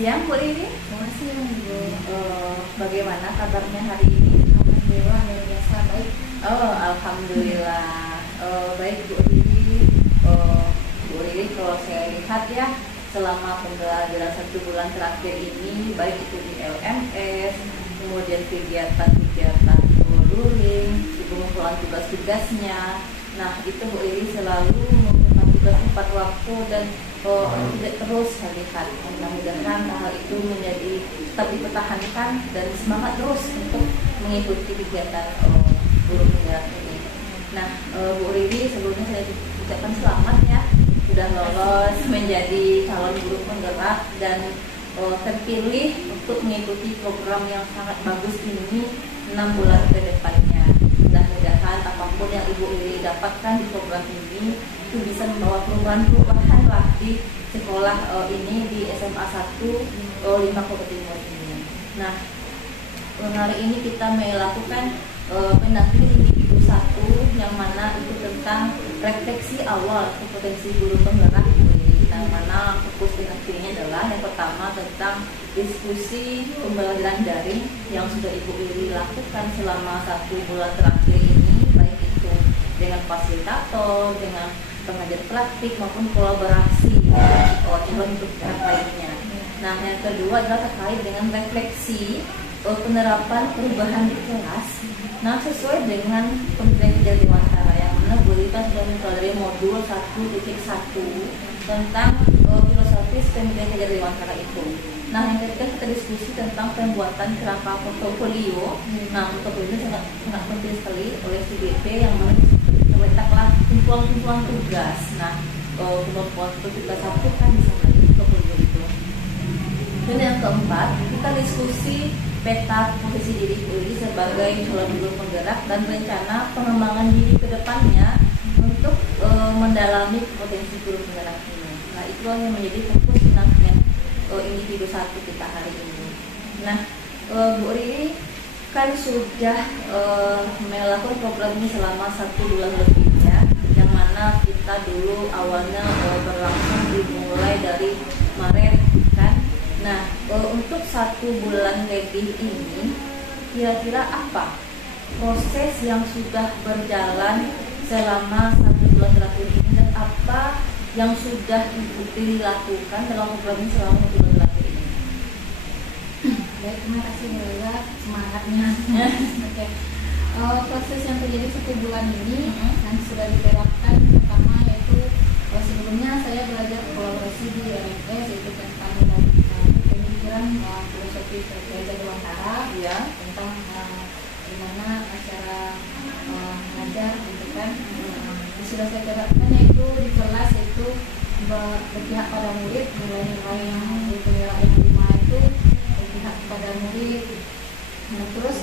siang Bu Riri. Selamat siang Ibu. Bagaimana kabarnya hari ini? Alhamdulillah luar biasa baik. Alhamdulillah. Baik Bu Riri. Bu Riri, kalau saya lihat ya, selama pembelajaran 1 bulan terakhir ini, baik itu di LMS, kemudian kegiatan-kegiatan luring, pengumpulan tugas-tugasnya. Nah, itu Bu Riri selalu mengumpulkan tugas tepat waktu dan tidak terus lihat. Mudah-mudahan hal itu menjadi tetap dipertahankan dan semangat terus untuk mengikuti kegiatan guru penggerak ini. Nah, Bu Riri, sebelumnya saya ucapkan selamat ya, sudah lolos menjadi calon guru penggerak dan terpilih untuk mengikuti program yang sangat bagus ini 6 bulan ke depannya. Mudah-mudahan apapun yang Ibu Riri dapatkan di program ini itu bisa membawa perubahan lah di sekolah ini, di SMA 1 5 Kota Timur ini. Nah, hari ini kita melakukan pendampingan individu 1 yang mana itu tentang refleksi awal kompetensi guru penggerak, yang mana fokus pendampingannya adalah yang pertama tentang diskusi pembelajaran daring yang sudah Ibu Riri lakukan selama 1 bulan terakhir ini, baik itu dengan fasilitator, dengan pengajar praktik maupun kolaborasi calon untuk lainnya. Nah, yang kedua adalah terkait dengan refleksi penerapan perubahan di kelas. Nah, sesuai dengan Kementerian Kerja Dewantara yang mana Bu Riri sudah mempelajari modul 1.1 tentang filosofis Kementerian Kerja Dewantara itu. Nah, yang ketiga kita diskusi tentang pembuatan kerangka portofolio. Nah, portofolio ini sangat penting sekali oleh CBP yang meletaklah kumpulan tugas. Nah, kumpulan tugas 1 kan bisa menjadi portofolio itu. Dan yang keempat, kita diskusi peta posisi diri Bu Riri sebagai calon guru penggerak dan rencana pengembangan diri ke depannya untuk mendalami potensi guru penggerak ini. Nah, itu yang menjadi fokus pendampingan individu 1 kita hari ini. Nah, Bu Riri kan sudah melakukan program ini selama 1 bulan lebih ya, yang mana kita dulu awalnya berlangsung dimulai dari Maret kan. Nah, untuk 1 bulan lebih ini kira-kira apa proses yang sudah berjalan selama 1 bulan terakhir ini dan apa yang sudah Ibu Riri lakukan dalam program ini selama 1 bulan terakhir ini? Baik, terima kasih Mbak, semangatnya. Oke. Proses yang terjadi 1 bulan ini yang sudah diterapkan pertama yaitu sebelumnya saya belajar kolaborasi di LMS, yaitu tentang pemikiran filosofi Kerja Dewantara ya, tentang bagaimana cara mengajar gitu kan. Sudah saya terapkan yaitu di kelas itu berpihak pada murid, nilai-nilai yang yang 5 itu berpihak pada murid. Nah, terus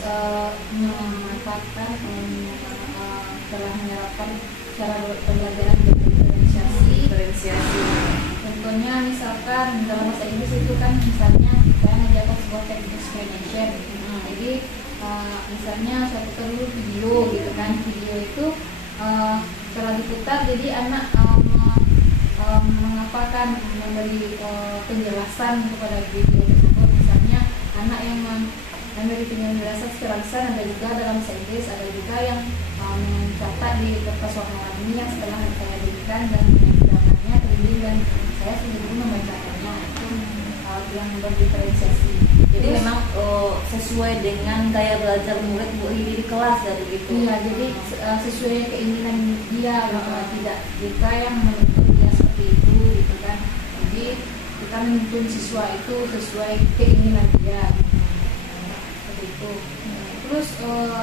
memanfaatkan telah menerapkan cara pembelajaran diferensiasi. Contohnya misalkan dalam bahasa Inggris itu kan misalnya saya mengajarkan sebuah teknik explanation. Jadi misalnya saya putar dulu video gitu kan, video itu setelah diputar jadi anak mengapakan memberi penjelasan kepada video tersebut. Misalnya anak yang memberi penjelasan secara lisan, ada juga dalam bahasa Inggris, ada juga yang mencatat di kertas warna-warni yang setelah saya berikan dan gambarnya terlebih dan saya sendiri membacakannya. Itu yang berdiferensiasi. Jadi memang sesuai dengan gaya belajar murid Bu Riri di kelas dari itu. Iya, jadi sesuai keinginan dia, tidak kita yang menuntut dia seperti itu gitu kan. Jadi kita menuntut siswa itu sesuai keinginan dia. Seperti itu. Terus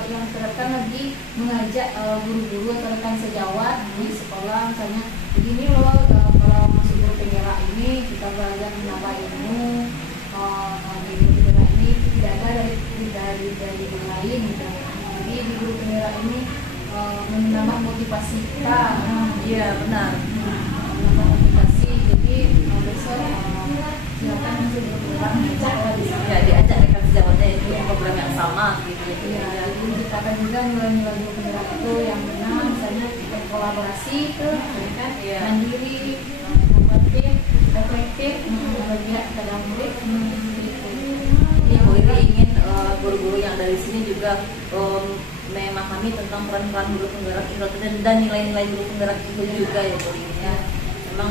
yang terapkan lagi mengajak guru-guru atau rekan sejawat di sekolah, misalnya begini loh, kalau masuk guru penggerak ini kita belajar menambah ilmu. Di guru penggerak ini tidak ada dari guru lain gitu. Jadi di guru penggerak ini menambah motivasi kita. Iya benar. Menambah motivasi. Jadi besok silakan masuk guru penggerak Ya, diajak rekan sejawatnya itu program yang sama gitu. Ya, jadi kita akan juga nilai-nilai guru penggerak itu yang benar, misalnya kolaborasi itu, kan, mandiri, kompetitif, reflektif, berpihak kepada murid, guru-guru yang dari sini juga memahami tentang peran-peran guru penggerak dan nilai-nilai guru penggerak itu juga ya Bu Lili ya. Memang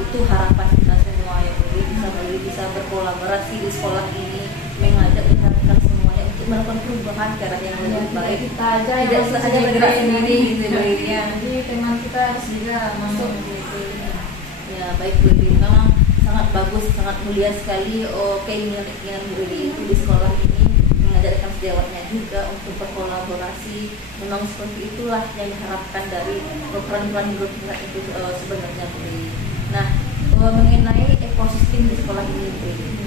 itu harapan kita semua ya Bu Lili, bisa berkolaborasi di sekolah ini, mengajak rekan-rekan semuanya untuk melakukan perubahan ke arah yang lebih baik. Kita aja tidak saja bergerak sendiri gitu Bu Lili ya. Jadi teman kita harus juga masuk gitu. Ya baik Bu Lili, memang sangat bagus, sangat mulia sekali keinginan Bu Lili itu di sekolah ini mengajak rekan sejawatnya juga untuk berkolaborasi. Memang seperti itulah yang diharapkan dari peran-peran guru penggerak itu sebenarnya Bu Lili. Nah mengenai ekosistem di sekolah ini Bu Lili,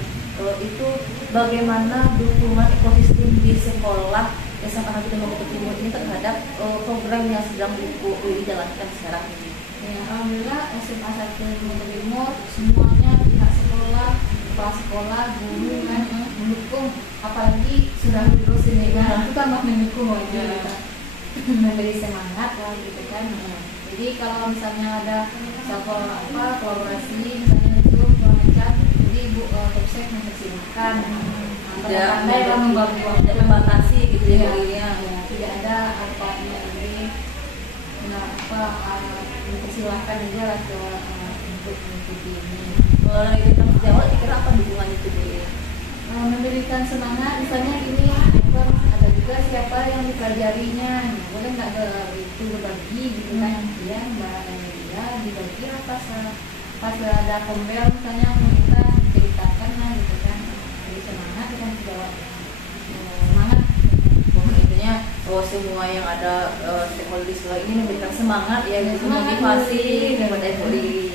itu bagaimana dukungan ekosistem di sekolah SMA Negeri Mojokerto Timur ini terhadap program yang sedang Bu Lili jalankan sekarang ini? Ya, alhamdulillah SMA 1 Mojokerto Timur semuanya pihak sekolah, kepala sekolah, guru kan mendukung, apalagi sudah lulus ini kan, itu tambah mendukung lagi kita memberi semangat lah gitu kan. Jadi kalau misalnya ada kolaborasi misalnya Zoom lancar, jadi Ibu Topsek mempersilahkan pandai lah membagi waktu, tidak membatasi gitu ya Bu Lili ya. Tidak ada apa ini mempersilahkan aja lah untuk mengikuti ini. Kalau dari rekan sejawat kira apa dukungan itu Bu Lili? Memberikan semangat, misalnya ini ada juga siapa yang dipelajarinya, boleh nggak itu berbagi gitu kan, dia mbak dia dibagi apa pas ada kompel misalnya kita ceritakan lah gitu kan, jadi semangat kan sejawat semangat. Intinya semua yang ada stakeholder di sekolah ini memberikan semangat ya, motivasi kepada Bu Lili.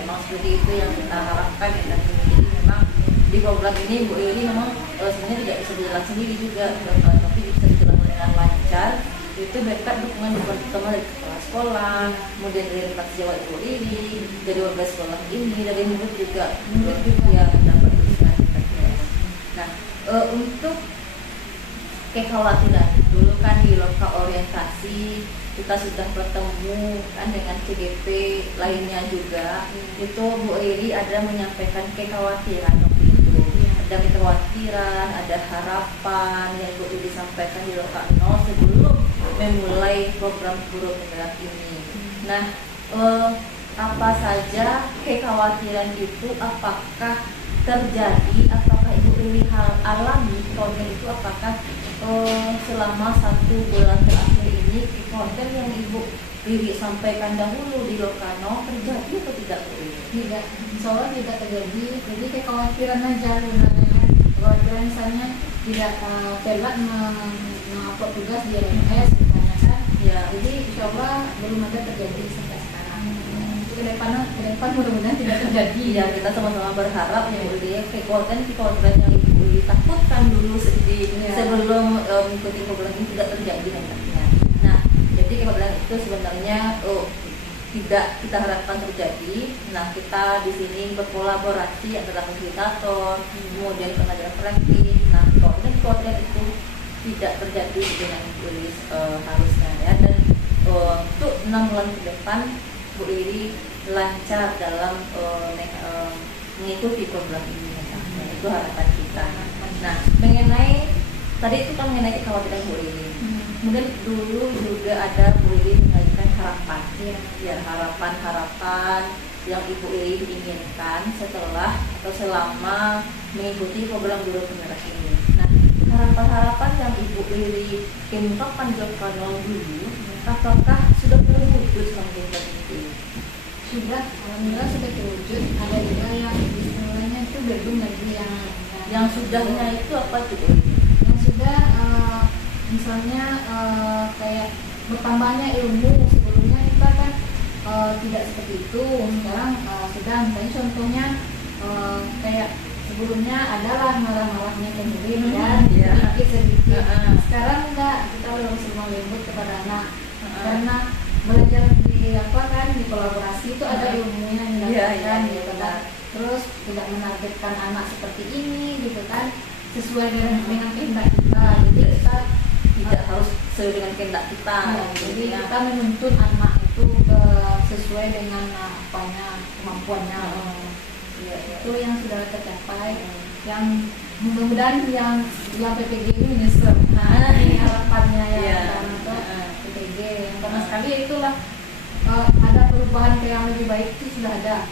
Memang seperti itu yang kita harapkan ya. Dan memang di program ini Bu Lili memang sebenarnya tidak bisa berjalan sendiri juga, tapi bisa berjalan dengan lancar. Itu berkat dukungan pertama dari kepala sekolah, kemudian dari rekan sejawat Bu Lili, dari warga sekolah ini, dari murid juga ya dapat dukungan. Nah untuk kekhawatiran dulu kan di lokal orientasi kita sudah bertemu kan dengan CDP lainnya juga, itu Bu Lili ada menyampaikan kekhawatiran waktu itu. Ada kekhawatiran, ada harapan yang Bu Lili sampaikan di lokal 0 sebelum memulai program guru penggerak ini. Nah apa saja kekhawatiran itu, apakah terjadi, apakah Ibu Lili alami konten itu, apakah selama 1 bulan terakhir ini konten yang Ibu Lili sampaikan dahulu di Lokano terjadi atau tidak Bu Lili? Tidak, insya tidak terjadi. Jadi kekhawatiran aja sebenarnya, kekhawatiran misalnya tidak telat mengupload tugas di LMS misalnya kan ya, jadi insya Allah belum ada terjadi sampai sekarang. Ke depan mudah-mudahan tidak terjadi ya. Kita sama-sama berharap ya Bu Lili, kekhawatiran yang Ibu Lili takutkan dulu sebelum mengikuti program ini tidak terjadi nantinya. Nah jadi kekhawatiran itu sebenarnya tidak kita harapkan terjadi. Nah kita di sini berkolaborasi antara fasilitator, kemudian pengajar praktik. Nah kekhawatiran itu tidak terjadi dengan Bu Lili harusnya ya. Dan untuk 6 bulan ke depan Bu Lili lancar dalam mengikuti program ini. Nah, itu harapan kita. Nah mengenai tadi itu kan mengenai kekhawatiran Bu Lili. Kemudian dulu juga ada Bu Lili mengajukan harapan, ya harapan yang Ibu Lili inginkan setelah atau selama mengikuti program guru penggerak ini. Nah harapan-harapan yang Ibu Lili ungkapkan di kanal dulu, apakah sudah terwujud sampai saat ini? Sudah, alhamdulillah sudah terwujud. Ada juga yang istilahnya itu belum lagi yang sudahnya itu apa tuh? Yang sudah misalnya kayak bertambahnya ilmu. Sebelumnya kita kan tidak seperti itu. Sekarang sudah, misalnya contohnya kayak sebelumnya adalah malah-malahnya ke murid kan, sedikit. Sekarang enggak, kita semua lembut kepada anak karena belajar di di kolaborasi itu ada ilmunya yang didapatkan gitu kan. Terus tidak menargetkan anak seperti ini gitu kan, sesuai dengan kehendak kita. Jadi kita tidak harus sesuai dengan kehendak kita. Jadi kita menuntut anak itu sesuai dengan kemampuannya. Itu yang sudah tercapai. Yang mudah-mudahan yang PPG ini menyusul. Nah, ini harapannya ya, karena PPG yang pertama sekali itulah ada perubahan ke yang lebih baik itu sudah ada.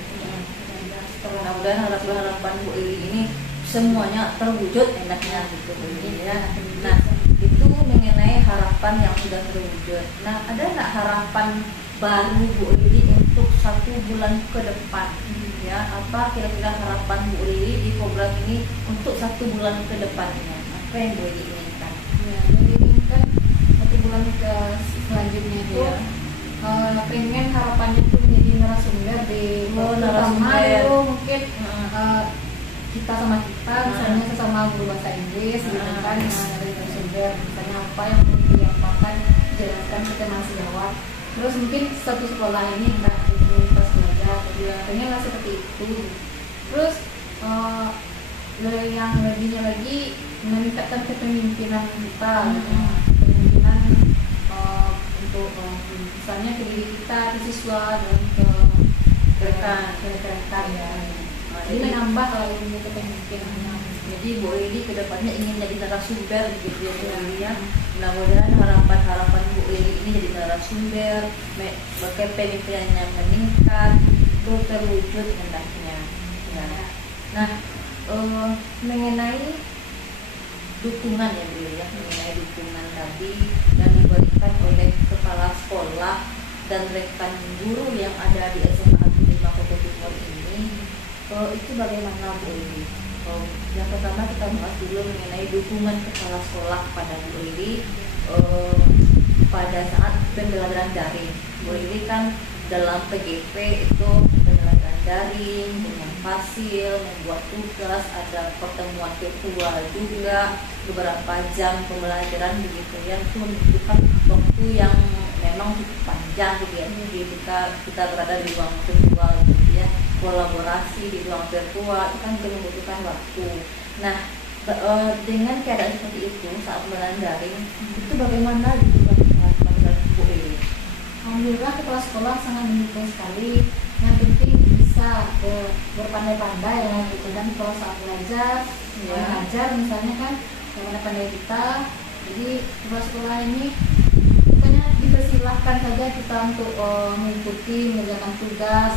Mudah-mudahan harapan Bu Ili ini semuanya terwujud enaknya gitu Bu Ili ya. Nah, itu mengenai harapan yang sudah terwujud. Nah, ada nggak harapan baru Bu Ili untuk 1 bulan ke depan? Ya, apa kira-kira harapan Bu Ili di program ini untuk 1 bulan ke depannya? Apa yang Bu Ili inginkan? Ya, yang diinginkan 1 bulan ke selanjutnya itu pengen harapannya itu menjadi narasumber di terutama itu mungkin kita sama kita misalnya sesama guru bahasa Inggris gitu kan, dari narasumber misalnya apa yang diapakan jelaskan kita masih jawab. Terus mungkin satu sekolah ini enggak universitas belajar, pengen lah seperti itu. Terus yang lebihnya lagi meningkatkan kepemimpinan kita, kepemimpinan untuk misalnya ke diri kita, ke siswa dan ke rekan ya. Jadi menambah kalau ini kepemimpinannya. Jadi Bu Ili kedepannya ingin jadi narasumber gitu ya Bu Ili ya. Mudah-mudahan harapan Bu Ili ini jadi narasumber, kepemimpinannya meningkat, itu terwujud hendaknya. Ya. Nah, mengenai dukungan ya Bu Ili ya, mengenai dukungan tadi yang diberikan oleh kepala sekolah dan rekan guru yang ada di SMA Negeri 5 Kota Timur ini, itu bagaimana Bu Ili? Yang pertama kita bahas dulu mengenai dukungan kepala sekolah pada Bu Ili pada saat pembelajaran daring. Bu Ili kan dalam PGP itu pembelajaran daring dengan fasil, membuat tugas, ada pertemuan virtual juga, beberapa jam pembelajaran begitu yang itu membutuhkan waktu yang memang cukup panjang gitu ya. Jadi kita berada di ruang virtual gitu ya, kolaborasi di ruang virtual itu kan juga membutuhkan waktu. Nah, dengan keadaan seperti itu saat pembelajaran daring itu bagaimana gitu Bu Ili? Alhamdulillah kepala sekolah sangat mendukung sekali. Yang penting bisa berpandai-pandai ya gitu kan, kalau saat belajar mengajar misalnya kan yang pandai kita. Jadi kepala sekolah ini pokoknya dipersilahkan saja kita untuk mengikuti mengerjakan tugas.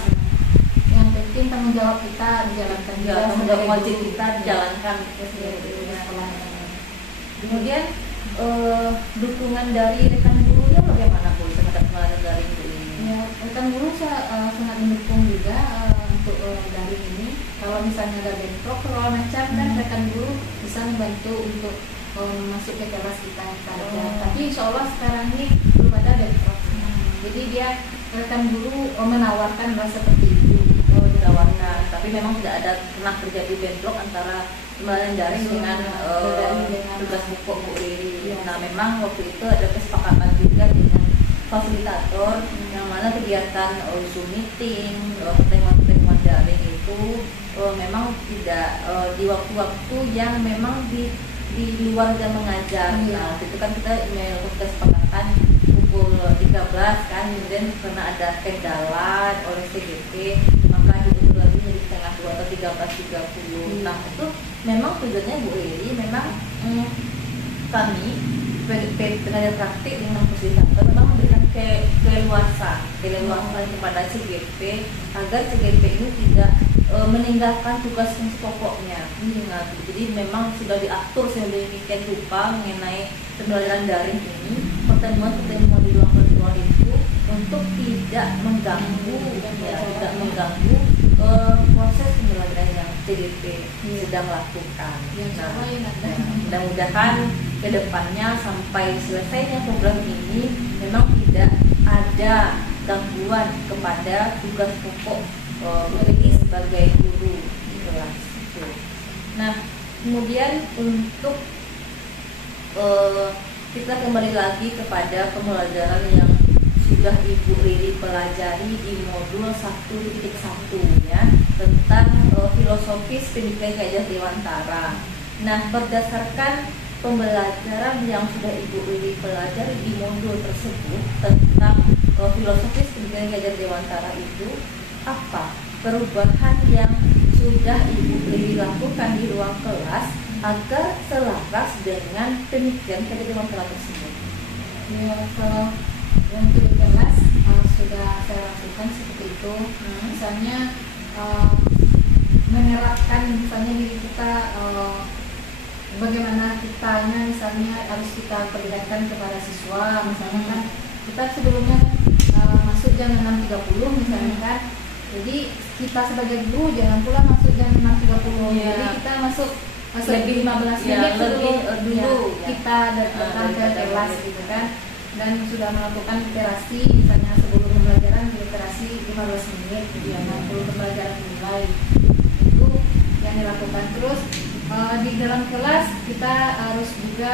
Yang penting tanggung jawab kita dijalankan, tanggung jawab wajib kita dijalankan sekolah. Kemudian dukungan dari rekan gurunya bagaimana Bu terhadap pembelajaran daring Bu ini? Ya, rekan guru sangat mendukung juga untuk daring ini. Kalau misalnya ada bentrok kalau macam kan rekan guru bisa membantu untuk masuk ke kelas kita yang ada. Tapi insya Allah sekarang ini belum ada bentrok. Jadi dia rekan guru menawarkan bahasa seperti itu. Ditawarkan, tapi memang tidak ada pernah terjadi bentrok antara pembelajaran daring dengan tugas pokok Bu Ili. Nah, memang waktu itu ada kesepakatan juga dengan fasilitator yang mana kegiatan Zoom meeting, pertemuan daring itu memang tidak di waktu-waktu yang memang di luar jam mengajar. Nah, itu kan kita melakukan kesepakatan pukul 13 kan, kemudian karena ada kendala oleh CGP maka diundur lagi jadi setengah 2 atau 13.30. Nah, itu memang tujuannya Bu Ili memang kami pengajar praktik dengan fasilitator memang memberikan keleluasan kepada CGP agar CGP ini tidak meninggalkan tugas pokoknya. Jadi memang sudah diatur sedemikian rupa mengenai pembelajaran daring ini, pertemuan di ruang virtual itu untuk tidak mengganggu proses pembelajaran yang CGP sedang lakukan. Mudah-mudahan kedepannya sampai selesainya program ini memang tidak ada gangguan kepada tugas pokok Bu Ili sebagai guru di kelas itu. Nah, kemudian untuk kita kembali lagi kepada pembelajaran yang sudah Ibu Ili pelajari di modul 1.1 ya, tentang filosofis pendidikan Gajah Dewantara. Nah, berdasarkan pembelajaran yang sudah Ibu Ili pelajari di modul tersebut tentang filosofis pendidikan Gajah Dewantara itu, apa perubahan yang sudah Ibu Ili lakukan di ruang kelas agar selaras dengan pemikiran dari Dewan Pera tersebut? Ya, kalau untuk di kelas sudah saya lakukan seperti itu. Misalnya menerapkan misalnya diri kita, bagaimana kitanya misalnya harus kita perlihatkan kepada siswa. Misalnya kan kita sebelumnya masuk jam 6.30 misalnya kan, jadi kita sebagai guru jangan pula masuk jam 6.30. Jadi kita masuk lebih 15 menit dulu kita datang ke kelas gitu kan, dan sudah melakukan literasi misalnya sebelum pembelajaran literasi 15 menit sebelum pembelajaran dimulai, itu yang dilakukan. Terus di dalam kelas kita harus juga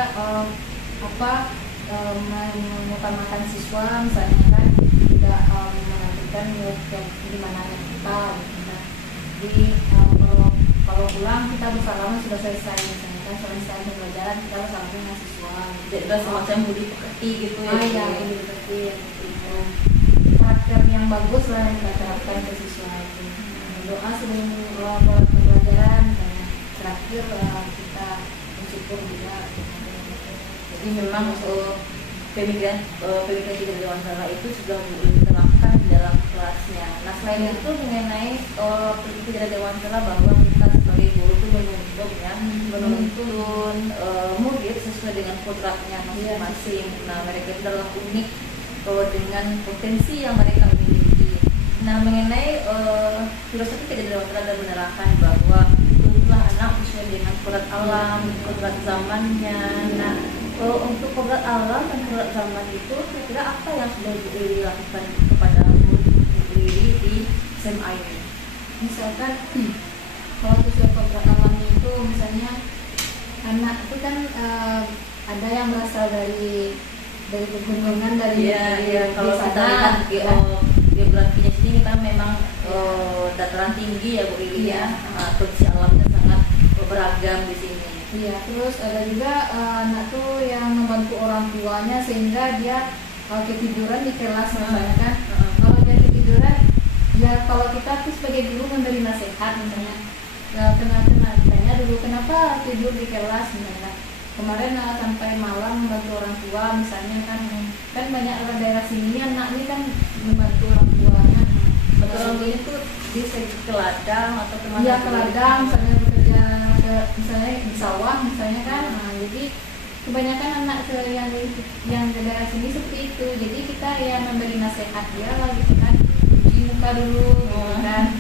mengutamakan siswa misalnya kan, tidak menantikan di mana kita gitu. Nah, jadi kalau pulang kita bersalaman sudah selesai misalnya kan, selesai pembelajaran kita bersalaman dengan siswa. Jadi semacam budi pekerti gitu ya. Iya, budi pekerti itu. Karakter yang bagus lah yang kita terapkan ke siswa itu. Doa sebelum pembelajaran, terakhir kita bersyukur juga. Jadi memang pemikiran tidak Dewan Pera itu sudah diterapkan di dalam kelasnya. Nah, selain itu mengenai pemikiran Dewan Pera bahwa kita sebagai guru itu menuntun murid sesuai dengan kodratnya masing-masing. Nah, mereka itu adalah unik dengan potensi yang mereka miliki. Nah, mengenai filosofi tidak Dewan Pera menerangkan bahwa tuntunlah anak sesuai dengan kodrat alam, kodrat zamannya. Nah, untuk kodrat alam dan kodrat zaman itu kira-kira apa yang sudah dilakukan kepada murid di SMA ini? Misalkan kalau sesuai kodrat alamnya itu misalnya anak itu kan ada yang berasal dari pegunungan dari kalau kita lihat geografinya sini kita memang dataran tinggi ya Bu Lili ya, kondisi alamnya sangat beragam di sini. Iya, terus ada juga anak tuh yang membantu orang tuanya sehingga dia ketiduran di kelas misalnya kan. Kalau dia ketiduran, ya kalau kita tuh sebagai guru memberi nasihat misalnya, tanya dulu kenapa tidur di kelas misalnya. Kemarin sampai malam membantu orang tua misalnya kan banyak orang daerah sini anak ini kan membantu orang tuanya. Betul, ini tuh di segi ke ladang atau kemana? Iya, ke ladang misalnya bekerja misalnya di sawah misalnya kan. Jadi kebanyakan anak yang ke daerah sini seperti itu. Jadi kita ya memberi nasihat dia lah gitu kan, cuci muka dulu gitu kan,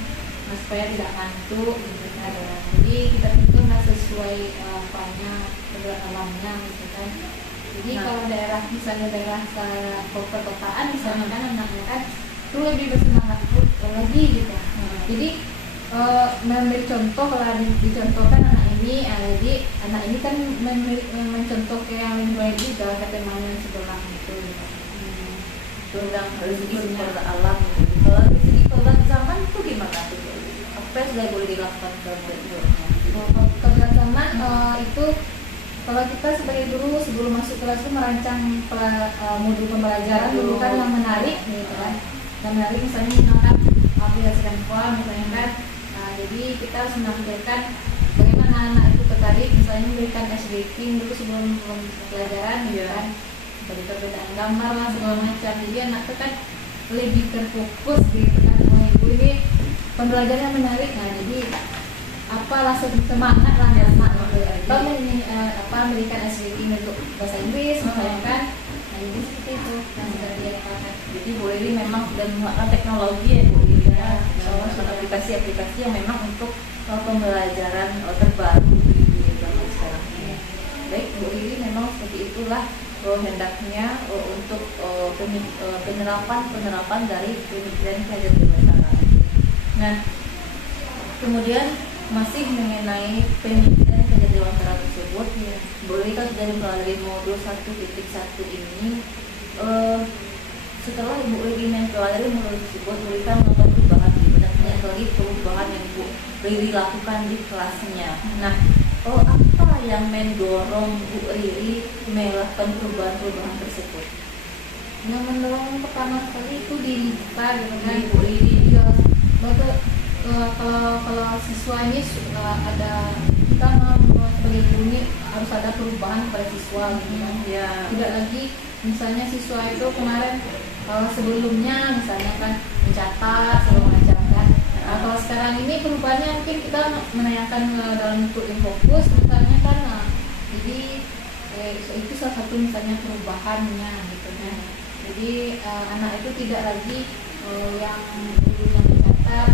supaya tidak ngantuk gitu kan. Jadi kita tentulah sesuai alamnya gitu kan. Jadi kalau daerah misalnya daerah perkotaan misalnya kan anaknya kan itu lebih bersemangat lagi gitu. Jadi memberi contoh lah, dicontohkan anak ini. Jadi anak ini kan mencontoh ke yang lain juga ke temannya sebelah gitu. Tentang rezeki sumber alam. Kalau dari segi kodrat zaman itu gimana tuh? Apa yang sudah boleh dilakukan kodrat zaman itu kalau kita sebagai guru sebelum masuk kelas itu merancang modul pembelajaran dulu kan yang menarik gitu kan. Yang menarik misalnya menggunakan aplikasi Canva misalnya kan. Jadi kita harus menampilkan bagaimana anak itu tertarik, misalnya memberikan ice breaking dulu sebelum pelajaran gitu kan. Dari perbedaan gambar lah segala macam. Jadi anak itu kan lebih terfokus gitu kan. Ibu ini pembelajaran yang menarik. Nah, jadi langsung semangat lah ya atau memberikan ice breaking untuk bahasa Inggris misalnya kan. Nah, jadi seperti itu yang sudah dilakukan. Jadi Bu Lili memang sudah menggunakan teknologi ya Bu Lili ya, aplikasi-aplikasi yang memang untuk pembelajaran terbaru di zaman sekarang ini. Baik Bu Lili, memang seperti itulah hendaknya untuk penerapan dari pemikiran kajian berbahasa. Nah, kemudian masih mengenai pemikiran kajian Dewan Pera tersebut, Bu Lili kan sudah mempelajari modul 1.1 ini. Setelah Ibu Lili mempelajari modul tersebut, Bu Lili kan melakukan perubahan, banyak sekali perubahan yang Bu Lili lakukan di kelasnya. Nah, apa yang mendorong Bu Lili melakukan perubahan tersebut? Yang mendorong pertama sekali itu diri kita gitu kan. Bu Lili kalau siswa ini ada kita mau sebagai ibu ini harus ada perubahan pada siswa gitu kan. Ya. Tidak lagi misalnya siswa itu kemarin sebelumnya misalnya kan mencatat segala macam kan. Kalau sekarang ini perubahannya mungkin kita menanyakan dalam bentuk infokus misalnya kan, jadi itu salah satu misalnya perubahannya gitu kan. Jadi anak itu tidak lagi yang dulunya mencatat,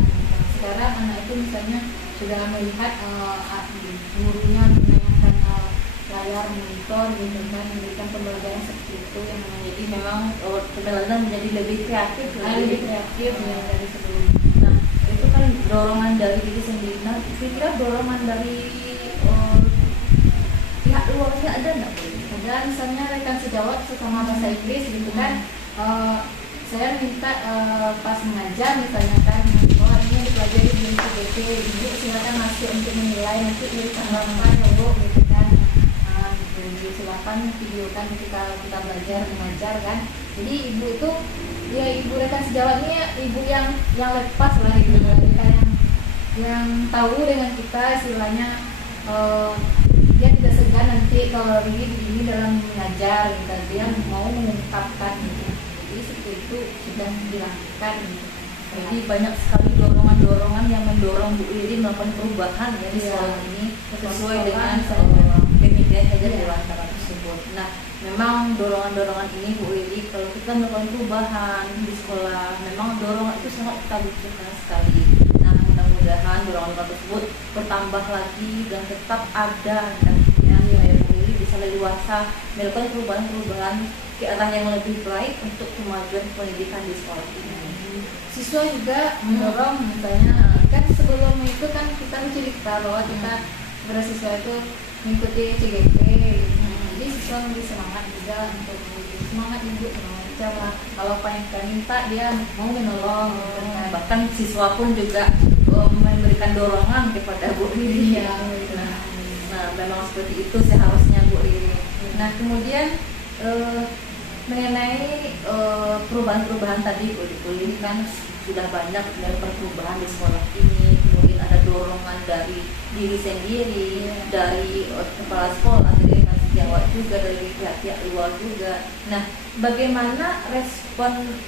sekarang anak itu misalnya sudah melihat gurunya menanyakan layar monitor gitu kan, memberikan pembelajaran seperti itu yang Jadi memang pembelajaran menjadi lebih kreatif, lebih kreatif ya dari sebelumnya. Nah, itu kan dorongan dari diri sendiri. Nah, kira-kira dorongan dari pihak luarnya ada nggak? Ada misalnya rekan sejawat sesama bahasa Inggris gitu kan, saya minta pas mengajar misalnya kan, ini dipelajari di IPDP, ibu silakan masuk untuk menilai, nanti ditambahkan ya bu gitu kan. Silakan videokan ketika kita belajar mengajar kan. Jadi ibu itu ya ibu rekan sejawat ini ibu yang lepas lah gitu, kita yang tahu dengan kita istilahnya, dia tidak segan nanti kalau ini dalam mengajar gitu, dia mau mengungkapkan gitu. Jadi seperti itu sudah dilakukan gitu. Jadi banyak sekali dorongan-dorongan yang mendorong Bu Lili melakukan perubahan ya di sekolah ini sesuai dengan pemikiran saja di antara tersebut. Nah, memang dorongan-dorongan ini Bu Lili, kalau kita melakukan perubahan di sekolah, memang dorongan itu sangat kita butuhkan sekali. Nah, mudah-mudahan dorongan tersebut bertambah lagi dan tetap ada nantinya supaya Bu Lili bisa leluasa melakukan perubahan-perubahan ke arah yang lebih baik untuk kemajuan pendidikan di sekolah ini. Siswa juga mendorong misalnya kan sebelum itu kan kita mencerita bahwa kita bersiswa itu mengikuti CGP, jadi siswa lebih semangat juga untuk semangat ibu semangat kalau apa yang kita minta dia mau menolong. Bahkan siswa pun juga memberikan dorongan kepada Bu Lili. Nah, memang seperti itu seharusnya Bu Lili. Nah, kemudian mengenai perubahan-perubahan tadi Bu Lili kan sudah banyak dari perubahan di sekolah ini, kemudian ada dorongan dari diri sendiri, dari kepala sekolah, dari rekan sejawat juga, dari pihak-pihak luar juga. Nah, bagaimana respon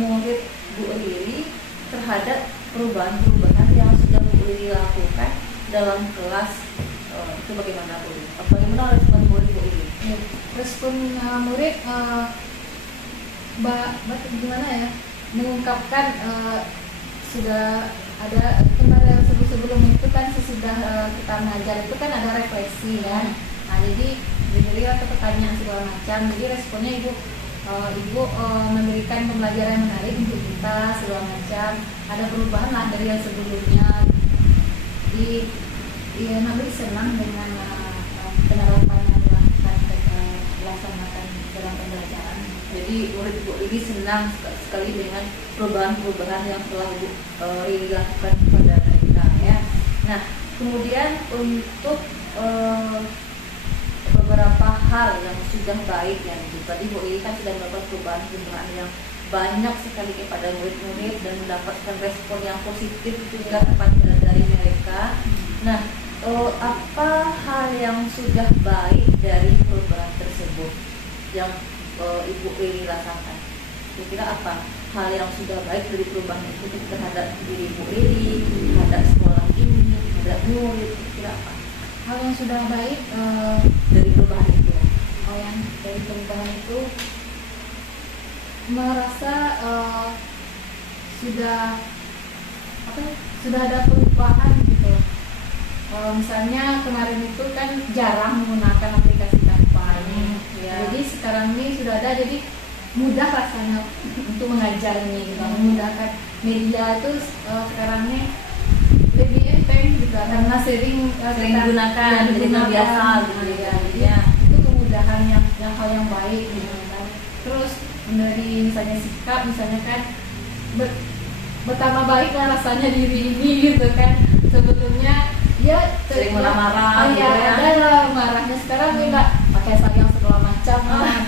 murid Bu Lili terhadap perubahan-perubahan yang sudah Bu Lili lakukan dalam kelas? Itu bagaimana Bu Lili? Bagaimana respon murid Bu Lili? Respon murid gimana ya, mengungkapkan sudah ada kemarin sebelum itu kan sesudah kita mengajar itu kan ada refleksi kan. Nah, jadi diberilah pertanyaan segala macam, jadi responnya ibu memberikan pembelajaran yang menarik untuk kita segala macam, ada perubahan lah dari yang sebelumnya. Nabi senang dengan penerapan yang dilaksanakan dalam pembelajaran. Jadi murid Bu Lili senang sekali dengan perubahan-perubahan yang telah Bu Lili lakukan kepada mereka ya. Nah, kemudian untuk beberapa hal yang sudah baik yang tadi Bu Lili kan sudah melakukan perubahan-perubahan yang banyak sekali kepada murid-murid dan mendapatkan respon yang positif juga dari mereka. Nah, apa hal yang sudah baik dari perubahan tersebut yang Ibu Lili rasakan? Kira-kira apa hal yang sudah baik dari perubahan itu terhadap diri Bu Lili, terhadap sekolah ini, terhadap murid? Kira-kira apa hal yang sudah baik dari perubahan itu? Yang dari perubahan itu merasa sudah ada perubahan gitu. Misalnya kemarin itu kan jarang menggunakan aplikasi Canva ini, jadi sekarang ini sudah ada, jadi mudah rasanya untuk mengajar ini, gitu. Memudahkan media itu sekarang ini lebih enteng gitu, karena sering gunakan, jadi terbiasa gitu ya. Itu kemudahan yang hal yang baik gitu kan. Terus dari misalnya sikap, misalnya kan betapa baiklah rasanya diri ini gitu kan. Sebetulnya dia sering marah-marah gitu ya. Ada marahnya, sekarang enggak pakai sayang segala macam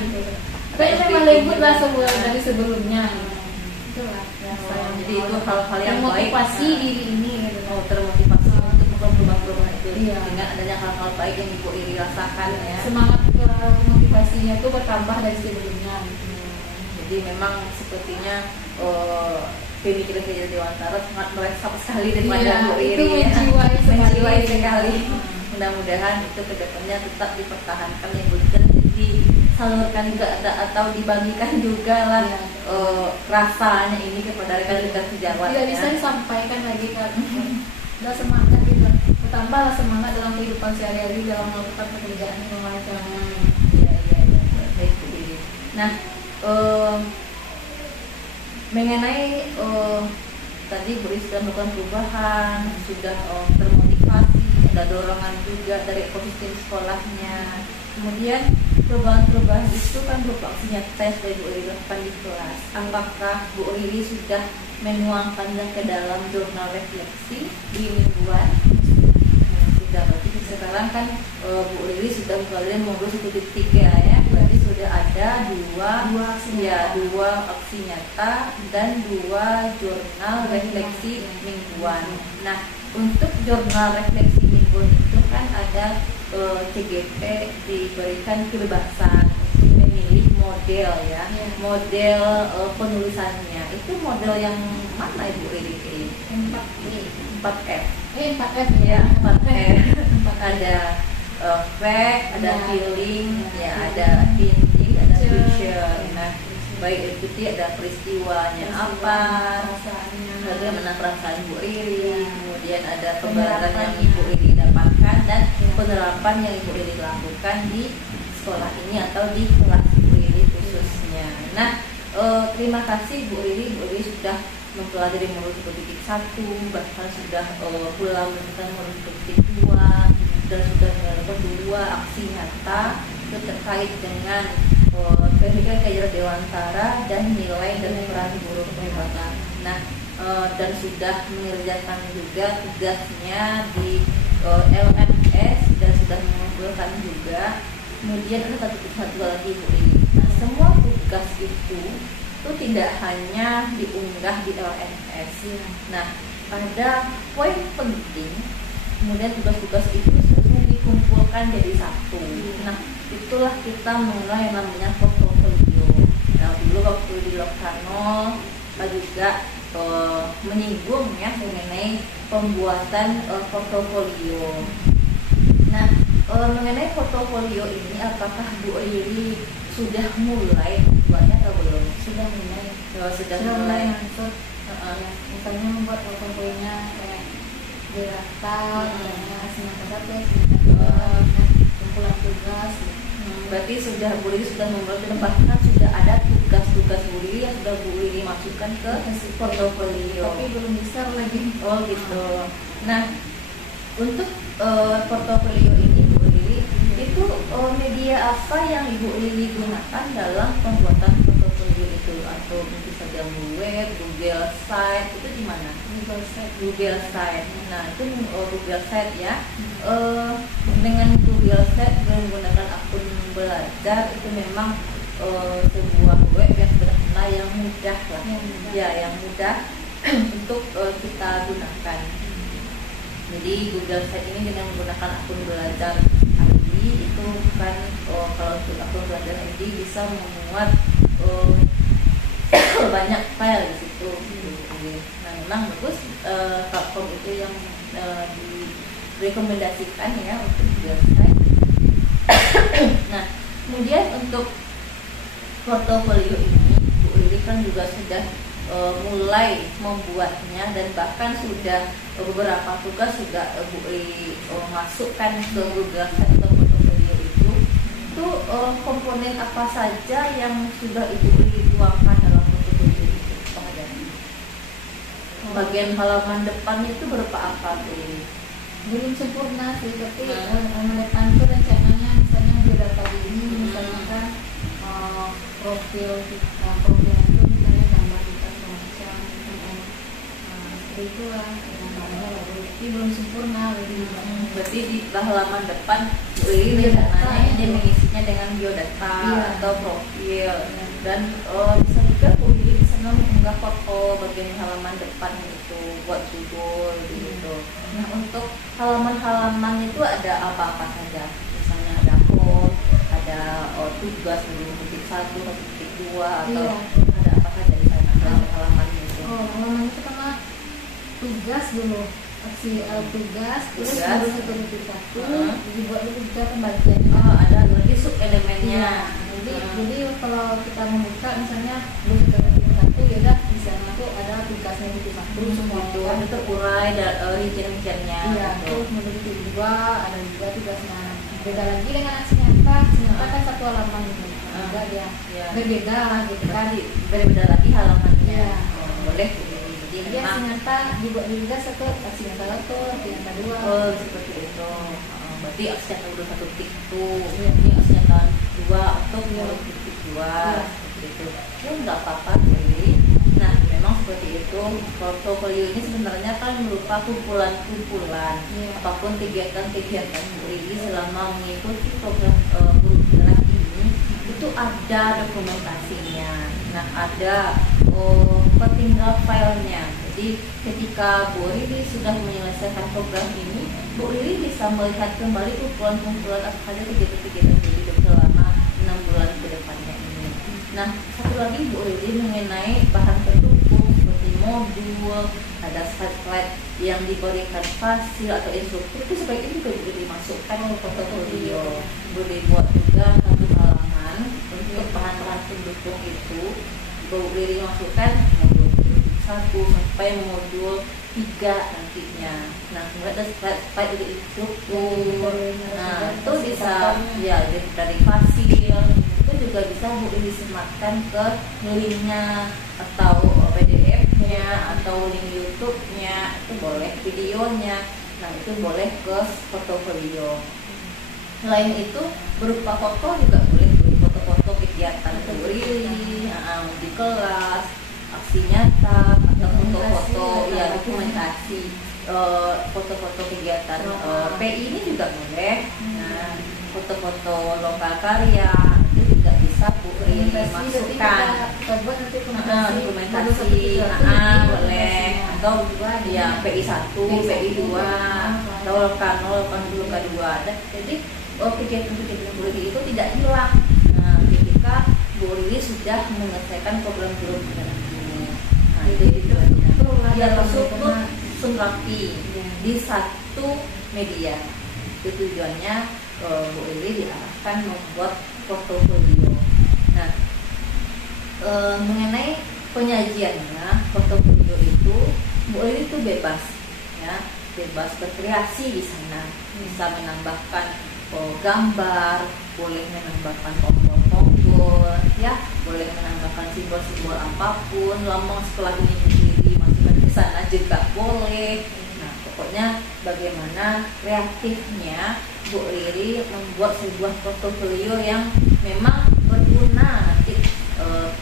gitu. Tapi memang lembut lah dari sebelumnya. Itulah yang jadi itu hal-hal yang baik. Motivasi diri ini gitu. Termotivasi untuk melakukan perubahan-perubahan itu Iya. dengan adanya hal-hal baik yang Ibu Iri rasakan ya. Semangat motivasinya itu bertambah dari sebelumnya. Jadi memang sepertinya pemikiran Kejar Dewantara sangat meresap sekali daripada Iya, Bu Iri itu ya. menjiwai sekali. Mudah-mudahan itu kedepannya tetap dipertahankan ya Bu, dan disalurkan juga atau dibagikan juga lah Iya. rasanya ini kepada rekan-rekan sejawat. Tidak bisa disampaikan lagi kan. Udah semangat gitu, bertambahlah semangat dalam kehidupan sehari-hari dalam melakukan pekerjaan yang macam. Iya. Baik Bu Iri. Nah, mengenai tadi Bu Iri sudah melakukan perubahan, sudah termotivasi, ada dorongan juga dari ekosistem sekolahnya. Kemudian perubahan-perubahan itu kan berupa aksi nyata yang sudah Bu Iri lakukan di kelas. Apakah Bu Iri sudah menuangkannya ke dalam jurnal refleksi di mingguan? Sudah, berarti sekarang kan Bu Iri sudah mengalami modul 1.3 ya. Berarti sudah ada dua aksi nyata dan 2 jurnal refleksi mingguan. Nah, untuk jurnal refleksi mingguan itu kan ada CGP diberikan kebebasan memilih model ya, model penulisannya. Itu model yang mana Ibu Iri? 4F. 4F Ya, 4F. 4F. Ada fact, ada feeling, ya ada feeling, ada future. Nah, baik itu ada peristiwanya apa, bagaimana perasaan Bu Iri, kemudian ada pembelajaran yang Ibu Iri dapatkan dan penerapan yang Ibu Iri lakukan di sekolah ini atau di kelas Ibu Iri khususnya. Nah, terima kasih Bu Iri sudah mempelajari modul 1.1, bahkan sudah pula menemukan modul 1.2 dan sudah melakukan 2 aksi nyata terkait dengan pemikiran Kejar Dewantara dan nilai dan peran guru peribahasa. Nah, dan sudah mengerjakan juga tugasnya di LMS dan sudah mengumpulkan juga. Kemudian ada satu lagi Bu Iri. Nah, semua tugas itu tidak hanya diunggah di LMS. Nah, ada poin penting. Kemudian tugas-tugas itu sebenarnya dikumpulkan jadi satu. Nah, itulah kita mengenai yang namanya portofolio. Nah, dulu waktu di Lokanol kita juga menyinggung ya mengenai pembuatan portofolio. Nah, mengenai portofolio ini apakah Bu Iri sudah mulai membuatnya atau belum? Sudah mulai. Sudah mulai. Misalnya membuat portofolionya kayak data, semester 1, semester 2, kumpulan tugas. Berarti sudah Bu Iri sudah membuat dan bahkan sudah ada tugas-tugas Bu Iri yang sudah Bu Iri masukkan ke portofolio. Tapi belum besar lagi. Oh gitu. Nah, untuk portofolio ini Bu Iri itu media apa yang Ibu Iri gunakan dalam pembuatan portofolio itu, atau mungkin saja web, Google Site, itu di mana? Google Site. Nah, itu Google Site ya. Dengan Google Site menggunakan akun belajar itu memang sebuah web yang sederhana yang mudah lah. Yang mudah untuk kita gunakan. Jadi Google Site ini dengan menggunakan akun belajar ID itu kan kalau untuk akun belajar ID bisa memuat banyak file di situ. Nah, memang bagus platform itu yang direkomendasikan ya untuk Google Site. Nah, kemudian untuk portofolio ini Bu Iri kan juga sudah mulai membuatnya dan bahkan sudah beberapa tugas juga Bu Iri masukkan ke Google Site atau portofolio itu komponen apa saja yang sudah Ibu Iri tuangkan dalam portofolio itu? Bagian halaman depannya itu berupa apa Bu Iri? Belum sempurna sih, tapi halaman depan itu rencananya misalnya biodata ini, misalnya kan profil kita, profil itu misalnya gambar kita semacam seperti itulah yang gambar lalu, tapi belum sempurna lagi. Berarti di halaman depan Bu Iri rencananya ini mengisinya dengan biodata atau profil dan bisa juga Bu Iri bisa mengunggah foto bagian halaman depan itu buat judul gitu. Nah untuk halaman-halaman itu ada apa-apa saja, misalnya ada home, ada tugas titik 1, titik 2 atau ada apa saja di sana halaman itu. Halaman itu sama tugas dulu, tugas terus baru 1.1 dibuat dulu juga pembagiannya. Ada lagi sub elemennya. Jadi kalau kita membuka misalnya belum 1.1 ya udah di sana tuh ada tugasnya di 1 semua itu ada terurai rincian-rinciannya. Iya, terus menurut kedua ada juga tugasnya. Beda lagi dengan aksi nyata kan satu halaman gitu. Juga dia berbeda lah gitu kan. Berbeda lagi halamannya. Iya. Boleh. Jadi aksi nyata dibuat juga satu, aksi nyata satu, aksi nyata 2. Seperti itu. Berarti aksi nyata udah 1 titik itu. Ini aksi nyata 2 atau titik 2 seperti itu. Ya nggak apa-apa sih. Nah memang seperti itu. Portofolio ini sebenarnya kan berupa kumpulan-kumpulan apapun kegiatan-kegiatan Bu Lili selama mengikuti program guru penggerak ini itu ada dokumentasinya. Nah ada tertinggal filenya. Jadi ketika Bu Lili sudah menyelesaikan program ini, Bu Lili bisa melihat kembali kumpulan-kumpulan apa saja kegiatan-kegiatan Bu Lili selama 6 bulan ke depannya ini. Nah, satu lagi Bu Lili mengenai bahan pendukung seperti modul, ada slide-slide yang diberikan fasil atau instruktur itu sebaiknya juga Bu Lili masukkan ke portofolio. Bu Lili buat juga satu halaman untuk bahan-bahan pendukung itu. Bu Lili masukkan modul 1 sampai modul 3 nantinya. Nah, kemudian ada slide dari instruktur. Nah, itu bisa ya dari fasil itu juga bisa Bu Lili sematkan ke linknya atau PDF-nya atau link YouTube-nya, itu boleh, videonya. Nah, itu boleh ke portofolio. Selain itu berupa foto juga boleh, foto-foto kegiatan Bu Lili di kelas, aksi nyata atau foto-foto ya dokumentasi foto-foto kegiatan PI ini juga boleh. Nah, foto-foto lokal karya itu juga bisa Bu Lili masukkan. Dokumentasi boleh atau ya PI 1, PI 2 atau lokal 0, lokal 2. Jadi kegiatan-kegiatan Bu Lili itu tidak hilang. Nah, ketika Bu Lili sudah menyelesaikan program guru penggerak ini. Nah, itu tujuannya. Ya, langsung rapi di satu media. Itu tujuannya Bu Lili diarahkan membuat portofolio. Nah, mengenai penyajiannya portofolio itu Bu Lili itu bebas, ya, bebas berkreasi di sana. Bisa menambahkan gambar, boleh menambahkan tombol-tombol, ya, boleh menambahkan simbol-simbol apapun, lambang sekolah ini sendiri masukkan ke sana juga boleh. Nah, pokoknya bagaimana kreatifnya Bu Lili membuat sebuah portofolio yang memang berguna nanti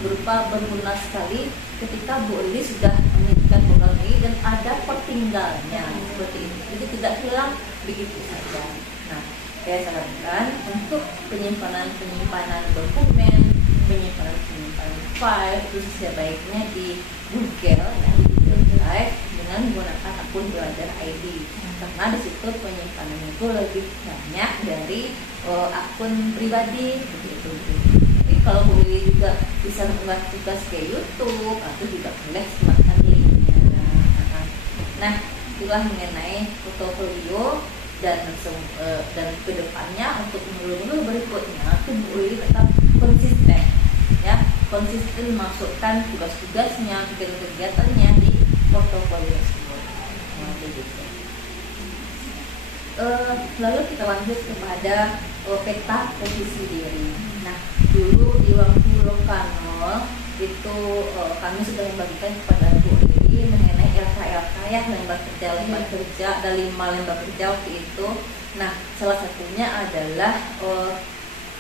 berupa berguna sekali ketika Bu Lili sudah menyajikan program ini dan ada pertinggalnya seperti ini. Jadi tidak hilang begitu saja. Nah, saya sarankan untuk penyimpanan dokumen, penyimpanan file itu sebaiknya di Google, ya, di Google Drive dengan menggunakan akun belajar ID. Karena di situ penyimpanan itu lebih banyak dari akun pribadi begitu. Tapi kalau Bu Lili juga bisa mengunggah tugas ke YouTube, atau juga boleh sematkan linknya. Nah, itulah mengenai portofolio. Dan kedepannya untuk minggu-minggu berikutnya Bu Lili tetap konsisten, ya, konsisten memasukkan tugas-tugasnya, kegiatan-kegiatannya di portofolio tersebut. Nah, begitu. Lalu kita lanjut kepada peta posisi diri. Nah, dulu di waktu Lokanol itu kami sudah membagikan kepada Bu Lili mengenai LK ya, lembar kerja, ada 5 lembar kerja waktu itu. Nah, salah satunya adalah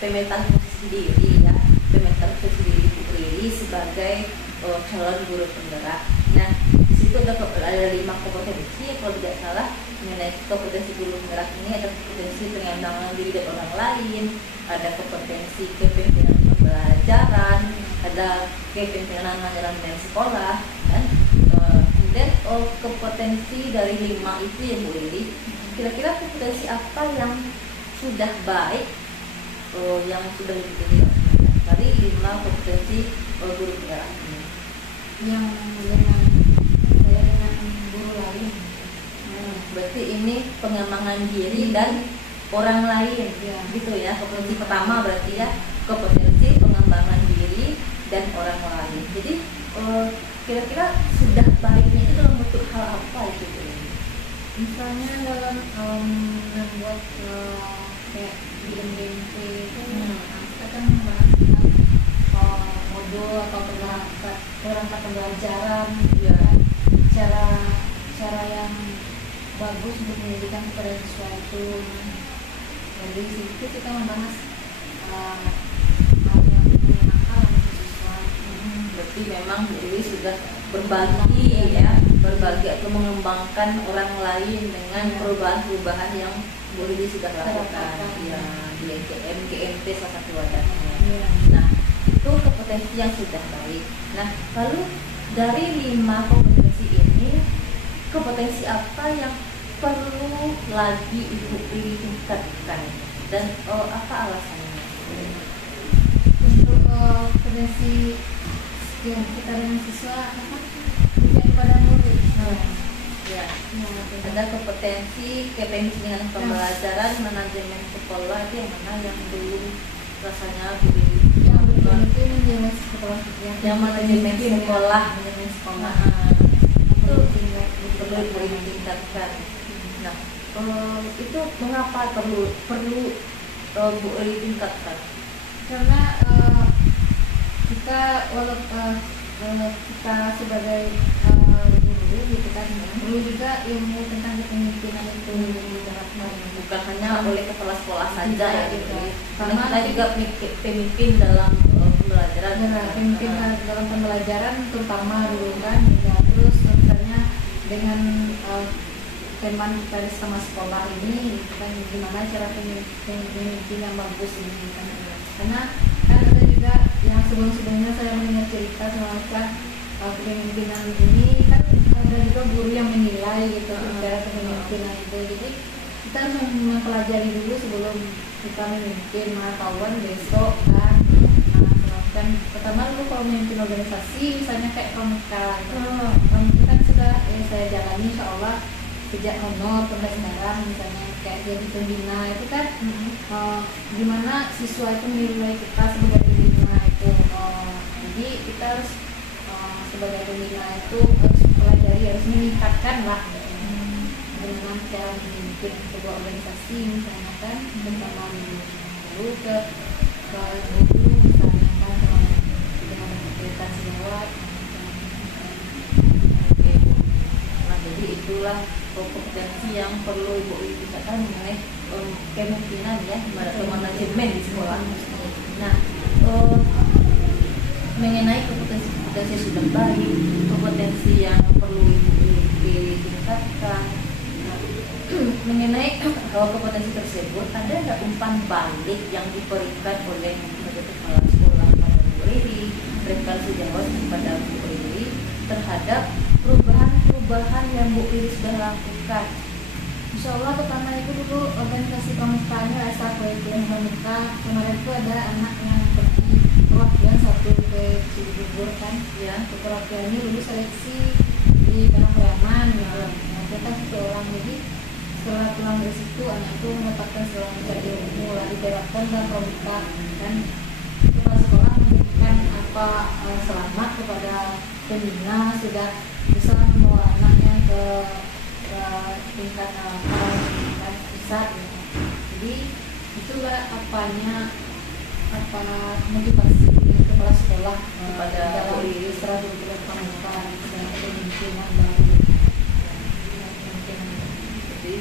pemetaan posisi diri, ya, pemetaan posisi diri Bu Lili sebagai calon guru penggerak. Nah, di situ ada 5 kompetensi, kalau tidak salah mengenai kompetensi guru penggerak ini ada kompetensi pengembangan diri dan orang lain, ada kompetensi kepemimpinan pembelajaran, ada kepemimpinan manajemen sekolah kan. Kemudian kompetensi dari 5 itu ya Bu Lili, kira-kira kompetensi apa yang sudah baik yang sudah dipilih dari 5 kompetensi guru penggerak ini? Yang dengan guru lain. Berarti ini pengembangan diri dan orang lain, Ya. gitu ya. Kompetensi pertama berarti ya kompetensi pengembangan diri dan orang lain. Jadi kira-kira sudah baiknya itu dalam bentuk hal apa itu? Misalnya dalam membuat kayak di MDMP itu kita kan membahas tentang modul atau perangkat pembelajaran, Ya. cara yang bagus untuk mendidikan kepada siswa itu. Dari situ kita membahas hal yang menyenangkan untuk siswa. Berarti memang Bu Lili sudah berbagi ya, berbagi atau mengembangkan orang lain dengan perubahan-perubahan yang Bu Lili sudah lakukan ya, di NKM, GMT salah satu wadahnya. Ya. Nah, itu kompetensi yang sudah baik. Nah, lalu dari 5 kompetensi ini, kompetensi apa yang perlu lagi Ibu Lili tingkatkan dan apa alasannya? Untuk kompetensi yang kita dengan siswa apa? Berikan kepada murid. Ya, Ya, ada kompetensi kepemimpinan pembelajaran, manajemen sekolah, itu yang mana yang belum rasanya Bu Lili yang betul itu manajemen sekolah yang manajemen sekolah. manajemen sekolah Itu itu perlu Bu Lili tingkatkan. Nah, itu mengapa perlu Bu Lili tingkatkan? karena kita walaupun kita sebagai guru gitu kan perlu juga ilmu tentang kepemimpinan itu diterapkan. Bukan hanya oleh kepala sekolah saja ya, Gitu. karena kita juga pemimpin dalam pembelajaran. Pemimpin dalam pembelajaran terutama dulu kan ya. Terus misalnya dengan teman dari sama sekolah ini kan gimana cara pemimpin yang bagus ini kan, karena kan ada juga yang sebelumnya saya mendengar cerita soal kepemimpinan ini kan ada juga guru yang menilai gitu cara kepemimpinan itu. Jadi kita harus mempelajari dulu sebelum kita memimpin pengetahuan besok kan. Dan pertama dulu kalau memimpin organisasi misalnya kayak pramuka pramuka kan sudah saya jalani insya Allah sejak honor sampai sekarang, misalnya kayak jadi pembina itu kan gimana siswa itu menilai kita sebagai pembina itu. Jadi kita harus sebagai pembina itu harus mempelajari, harus meningkatkan lah dengan cara memimpin sebuah organisasi misalnya kan, bersama guru ke guru misalnya kan dengan kegiatan sejawat. Nah, jadi itulah kompetensi yang perlu Ibu Lili tingkatkan mengenai kepemimpinan ya, atau manajemen di sekolah. Nah, mengenai kompetensi sudah baik, kompetensi yang perlu Ibu Lili tingkatkan. Nah, mengenai kompetensi tersebut, ada nggak umpan balik yang diberikan oleh kepala sekolah kepada Bu Lili, rekan sejawat kepada Bu Lili terhadap perubahan yang Bu Lili sudah lakukan? Insya Allah pertama itu dulu organisasi pramukanya rasa kurikulum pramuka. Kemarin itu ada anak yang pergi perwakilan satu ke Cibubur kan Ya, perwakilannya dulu seleksi di Parahyangan ya. Nah, kita satu orang, jadi setelah pulang dari situ anak itu mendapatkan segala macam ilmu lah diterapkan dalam pramuka. Dan kepala sekolah memberikan selamat kepada pembina sudah bisa membawa anaknya ke tingkat tingkat besar gitu. Jadi itulah motivasi kepala sekolah kepada dalam Bu Lili. strategi pramuka dan kepemimpinan baru. Jadi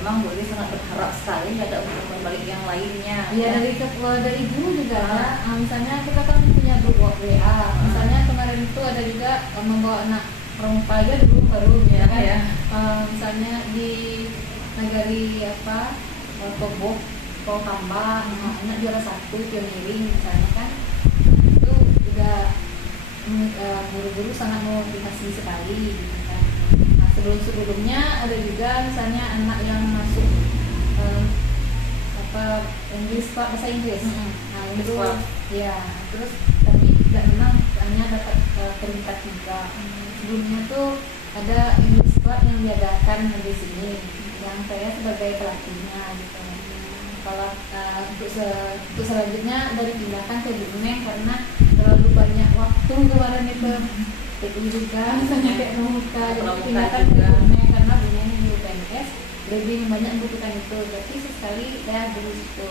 memang Bu Lili sangat berharap sekali ada umpan balik yang lainnya. Ya dari guru juga ada. Misalnya kita kan punya grup WA. Misalnya kemarin itu ada juga membawa anak pramuka aja dulu baru Ya, kan. ya. Misalnya di Nagari Tobok Polkamba, anak juara 1 pioneering misalnya kan. Itu juga guru-guru sangat memotivasi sekali gitu kan. Nah, sebelumnya ada juga misalnya anak yang masuk English Club, bahasa Inggris. Nah itu ya, terus tapi tidak menang, hanya dapat peringkat juga. Sebelumnya tuh ada English Club yang diadakan di sini, yang saya sebagai pelatihnya gitu. Kalau untuk selanjutnya dari pindahkan ke Buneng karena terlalu banyak waktu kemarin itu. Itu juga misalnya kayak pramuka, jadi pindahkan ke Buneng karena Buneng di UPNS lebih banyak membutuhkan itu. Jadi sesekali saya dulu itu.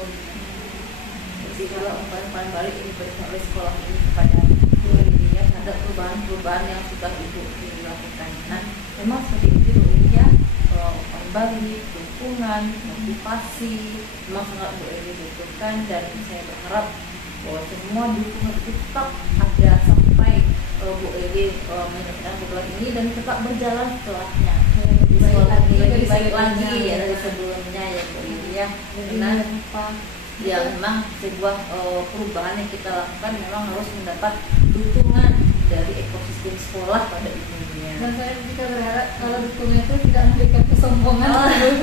Jadi kalau umpan balik ini oleh sekolah ini kepada Bu Lili ya, ada perubahan-perubahan yang sudah Ibu dilakukan. Nah, memang seperti itu Bu Lili ya, umpan balik, dukungan, motivasi, memang sangat Bu Lili butuhkan, dan saya berharap bahwa semua dukungan itu tetap ada sampai Bu Lili menyelesaikan program ini dan tetap berjalan setelahnya. Lebih baik lagi ya dari sebelumnya ya Bu Lili ya. Karena ya memang sebuah perubahan yang kita lakukan memang harus mendapat dukungan dari ekosistem sekolah pada umumnya. Dan saya juga berharap kalau dukungan itu tidak memberikan kesombongan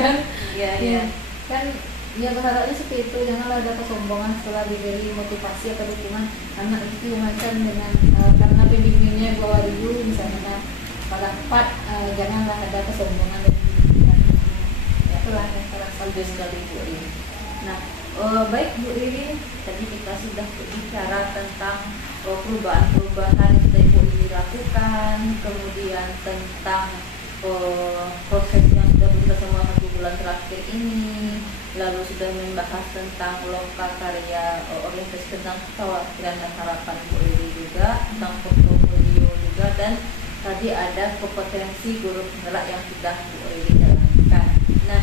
kan. Iya. Kan ya berharapnya seperti itu, janganlah ada kesombongan setelah diberi motivasi atau dukungan anak itu macam dengan karena pembimbingnya bawa dulu misalnya pada empat, janganlah ada kesombongan dan ya, itulah yang saya Bagus sekali Bu Lili. Nah, baik Bu Lili, tadi kita sudah berbicara tentang perubahan-perubahan yang sudah Ibu Lili lakukan, kemudian tentang proses yang sudah kita selama 1 bulan terakhir ini, lalu sudah membahas tentang lokakarya orientasi tentang kekhawatiran dan harapan Bu Lili juga, tentang portofolio juga, dan tadi ada kompetensi guru penggerak yang sudah Bu Lili jalankan. Nah,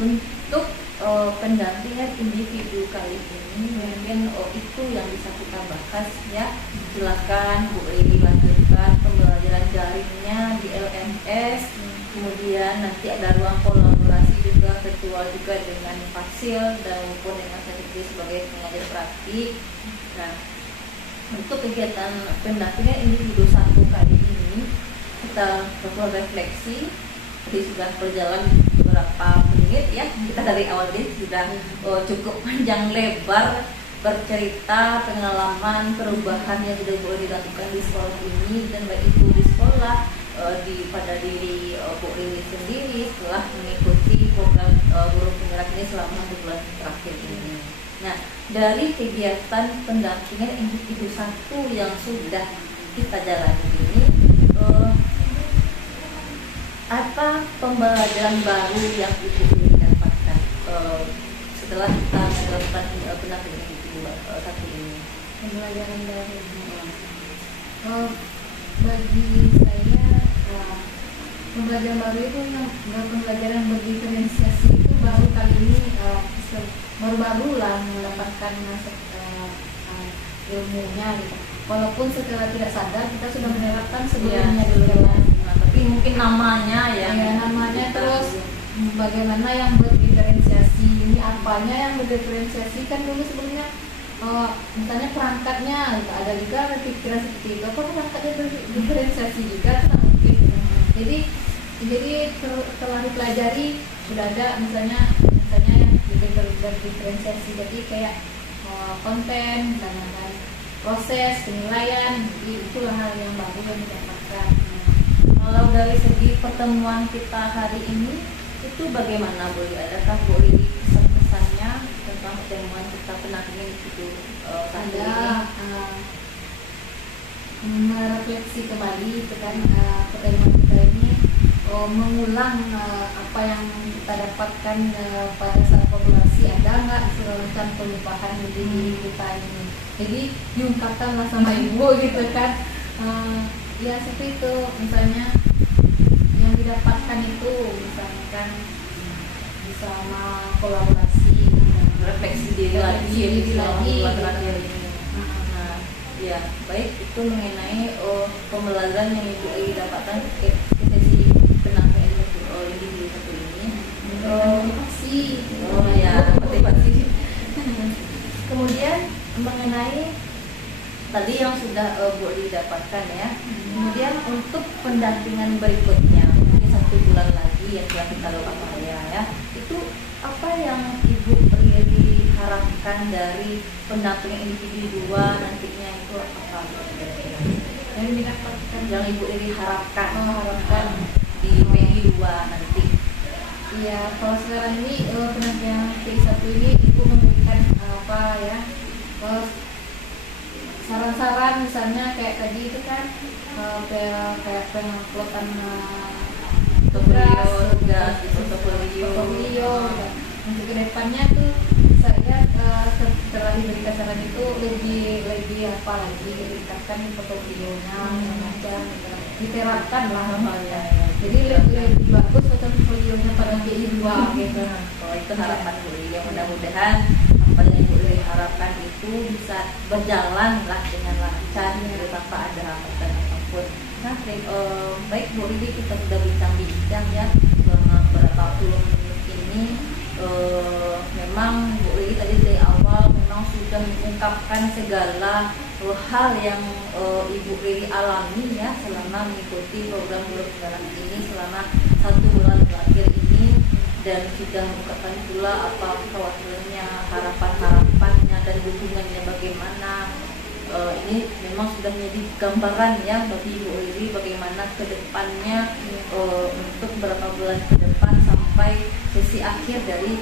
untuk pendampingan individu kali ini mungkin itu yang bisa kita bahas ya. Silakan Bu Lili lanjutkan pembelajaran daringnya di LMS. Kemudian nanti ada ruang kolaborasi juga virtual juga dengan Fasil dan maupun dengan saya sebagai pengajar praktik. Nah, untuk kegiatan pendampingan individu 1 kali ini kita perlu refleksi. Jadi sudah berjalan beberapa menit ya, kita dari awal ini sudah cukup panjang lebar bercerita pengalaman perubahan yang sudah boleh dilakukan di sekolah ini, dan baik itu di sekolah pada diri Bu Lili sendiri setelah mengikuti program guru penggerak ini selama 1 bulan terakhir ini. Nah, dari kegiatan pendampingan individu 1 yang sudah kita jalani ini, apa pembelajaran baru yang Ibu Lili dapatkan setelah kita melakukan pendampingan individu 1 ini? Pembelajaran baru. Bagi saya pembelajaran baru itu yang pembelajaran berdiferensiasi itu baru kali ini, baru-baru lah mendapatkan ilmunya gitu. Walaupun secara tidak sadar kita sudah menerapkan sebelumnya dulu ya. Tapi mungkin namanya ya namanya terus bagaimana yang berdiferensiasi, ini apanya yang berdiferensiasi kan dulu sebelumnya misalnya perangkatnya ada juga pikiran seperti itu, apa perangkatnya berdiferensiasi juga itu mungkin. Jadi setelah dipelajari sudah ada misalnya yang berdiferensiasi, jadi kayak konten misalnya kan, proses penilaian, itulah hal yang baru yang didapatkan. Kalau dari segi pertemuan kita hari ini itu bagaimana Bu Lili? Adakah Bu Lili kesan-kesannya tentang pertemuan kita pendampingan itu saat ini? Merefleksi kembali kan pertemuan kita ini, mengulang apa yang kita dapatkan pada saat populasi, ada nggak semacam perubahan di diri kita ini. Jadi diungkapkanlah sama Ibu gitu kan. Ya seperti itu, misalnya yang didapatkan itu misalnya kan bersama kolaborasi, refleksi diri lagi terakhir ini. Nah, ya baik, itu mengenai pembelajaran yang Ibu Lili dapatkan ke sesi pendampingan individu 1 ini. Motivasi. Motivasi. Kemudian mengenai tadi yang sudah Bu didapatkan ya. Kemudian untuk pendampingan berikutnya, mungkin 1 bulan lagi yang telah kita lakukan ya, itu apa yang Ibu Riri harapkan dari pendampingan individu 2 nantinya itu apa? Yang didapatkan Yang Ibu Riri harapkan, harapkan di PI 2 nanti. Iya, kalau sekarang ini pendampingan P1 ini Ibu memberikan apa ya, saran-saran misalnya kayak tadi itu kan kayak penguploadan tugas di portofolio. Untuk kedepannya tuh saya setelah diberikan saran itu lebih apa lagi ditingkatkan portofolionya macam diterapkan lah namanya. Jadi lebih bagus portofolionya pada PI 2 gitu. Oh, itu harapan Bu Riri. Mudah-mudahan apa yang Ibu Riri harapkan itu bisa berjalan lah dengan lancar tanpa ada hambatan apapun. Nah, baik Bu Riri, kita sudah bincang-bincang ya selama beberapa puluh menit ini. Memang Bu Riri tadi dari awal memang sudah mengungkapkan segala hal yang Ibu Riri alami ya selama mengikuti program Guru Penggerak ini selama 1 bulan terakhir ini, dan sudah mengungkapkan pula apa kekhawatirannya, harapan-harapannya dan dukungannya bagaimana. Ini memang sudah menjadi gambaran ya bagi Ibu Riri bagaimana ke depannya untuk beberapa bulan ke depan sampai sesi akhir dari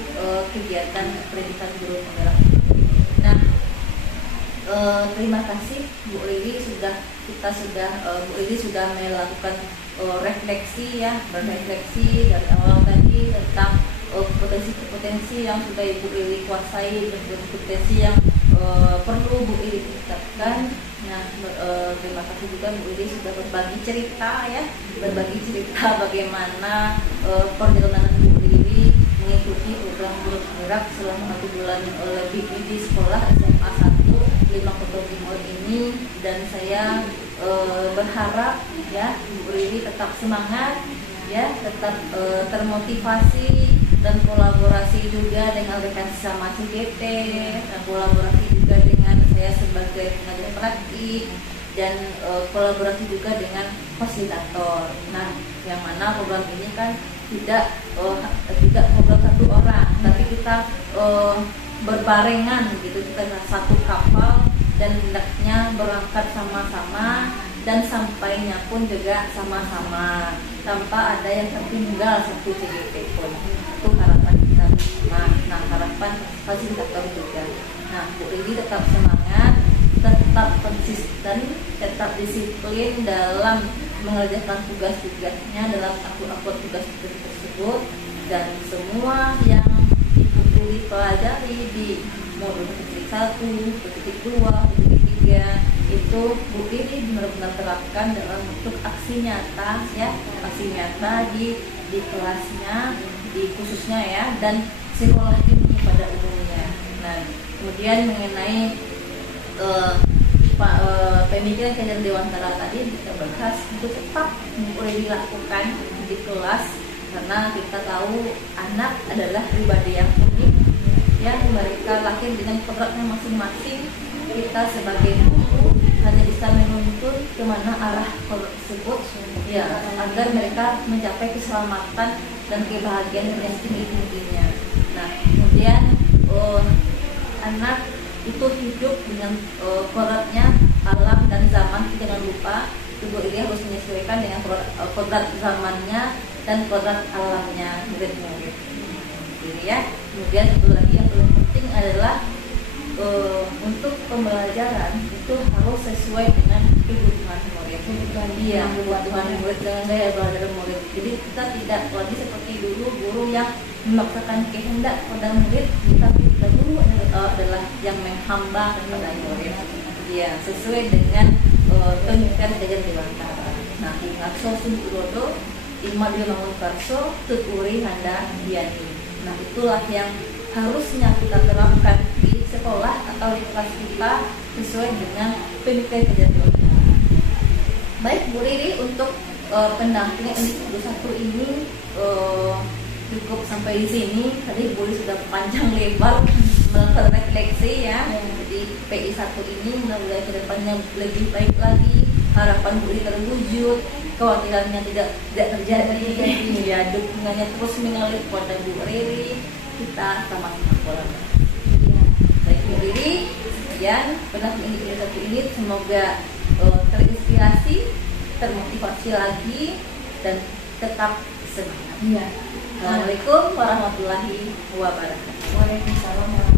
kegiatan pendidikan Guru Penggerak. Nah, terima kasih Bu Riri, Bu Riri sudah melakukan refleksi ya, berefleksi dari awal tadi tentang potensi-potensi yang sudah Ibu Riri kuasai dan potensi yang perlu Bu Riri tingkatkan. Nah, terima kasih juga Bu Riri sudah berbagi cerita bagaimana perjalanan Bu Riri mengikuti program Guru Penggerak selama 1 bulan lebih di sekolah SMA 1 Limang Kota Timur ini, dan saya berharap ya Bu Riri tetap semangat ya, tetap termotivasi dan kolaborasi juga dengan rekan sesama CGT, dan kolaborasi juga dengan saya sebagai pengajar praktik, dan kolaborasi juga dengan fasilitator. Nah, yang mana program ini kan tidak program 1 orang, tapi kita berbarengan gitu, kita satu kapal dan hendaknya berangkat sama-sama dan sampainya pun juga sama-sama tanpa ada yang tertinggal satu CGT pun. Itu harapan kita semua. Nah, harapan fasilitator juga. Nah, Bu Riri tetap semangat, tetap konsisten, tetap disiplin dalam mengerjakan tugas-tugasnya, dalam akun-akun tugas-tugas tersebut, dan semua yang Ibu Riri pelajari di modul titik 1, titik 2, titik 3 itu Bu Riri benar-benar terapkan dalam bentuk aksi nyata ya, aksi nyata di kelasnya, di khususnya ya, dan sekolah ini pada umumnya. Nah, kemudian mengenai pemikiran kajian Dewantara tadi kita bahas itu tetap boleh dilakukan di kelas, karena kita tahu anak adalah pribadi yang unik ya, mereka lahir dengan kodratnya masing-masing. Kita sebagai guru hanya bisa menuntun kemana arah kodrat tersebut ya, agar mereka mencapai keselamatan dan kebahagiaan yang setinggi-tingginya. Nah, kemudian anak itu hidup dengan kodratnya alam dan zaman. Jangan lupa tubuh ini harus menyesuaikan dengan kodrat zamannya dan kodrat alamnya murid-murid. Jadi ya, kemudian satu lagi yang paling penting adalah untuk pembelajaran itu harus sesuai dengan kebutuhan murid. Iya, kebutuhan murid dengan gaya belajar murid. Jadi kita tidak lagi seperti dulu guru yang memaksakan kehendak pada murid, tapi kita dulu adalah yang menghamba kepada murid. Iya, sesuai dengan pemikiran kajian Dewantara. Nah, Ingatso Sumpurodo, Imadil Mangun Karso, Tuturi Handa Diani. Nah, itulah yang harusnya kita terapkan di sekolah atau di kelas kita sesuai dengan pemikiran kajian Dewantara. Baik Bu Riri, untuk pendampingan individu 1 ini cukup sampai di sini. Tadi Bu Riri sudah panjang lebar melakukan refleksi ya. Ya. Jadi PI 1 ini mudah-mudahan ke depannya lebih baik lagi, harapan Bu Riri terwujud, kekhawatirannya tidak terjadi, ya dukungannya terus mengalir kepada Bu Riri, kita sama-sama kolaborasi. Iya. Baik Bu Riri, sekian pernah PI 1 ini, semoga terinspirasi, termotivasi lagi, dan tetap semangat. Iya. Assalamualaikum warahmatullahi wabarakatuh. Waalaikumsalam warahmatullahi